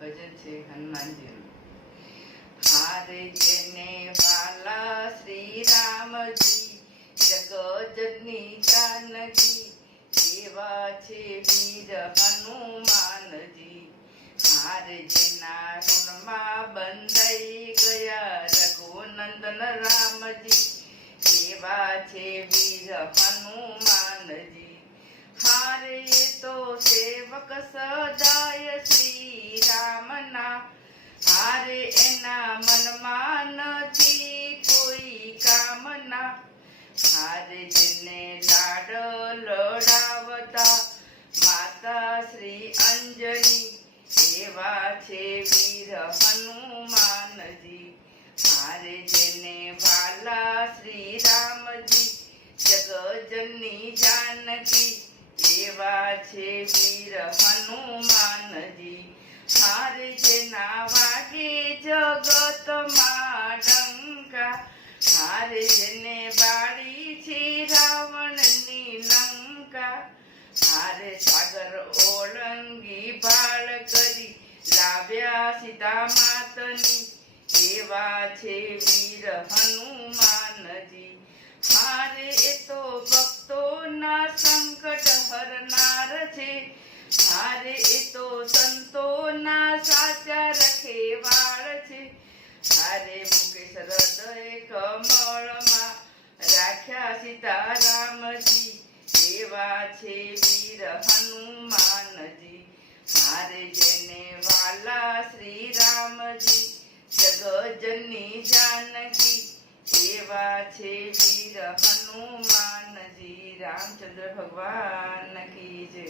ભજન છે હનુમાનજીનું। હારે જેને વાલા શ્રી રામજી, જગતની જાનકી, એવા છે વીર હનુમાનજી। હારે જેના ઋણમાં બંધાઈ ગયા રઘુનંદન રામજી, એવા છે વીર હનુમાનજી। હારે તો સેવક સદાય શ્રી રામના, હારે એના મનમાં નથી કોઈ કામના। હારે જેને લાડ લડાવતા માતા શ્રી અંજની, એવા છે વીર હનુમાનજી। હારે જેને વાલા શ્રી રામજી, જગજનની જાનકી, એવા છે વીર હનુમાનજી। હારે જેના વાગે જગતમાં ડંકા, હારે જેને બાળી છે રાવણની લંકા। હારે સાગર ઓળંગી ભાળ કરી લાવ્યા સીતા માતની, એવા છે વીર હનુમાનજી। હારે એ તો ભક્તોના સંકટ હરનાર છે, હારે એ તો સંતોના સાચા રખેવાળ છે। હારે મુકેશ હૃદય કમળમાં રાખ્યા સીતારામજી, એવા છે વીર હનુમાનજી। હારે જેને વાલા શ્રી રામજી, જગજનની જાનકી, એવા છે વીર હનુમાનજી। રામચંદ્ર ભગવાન કી જય।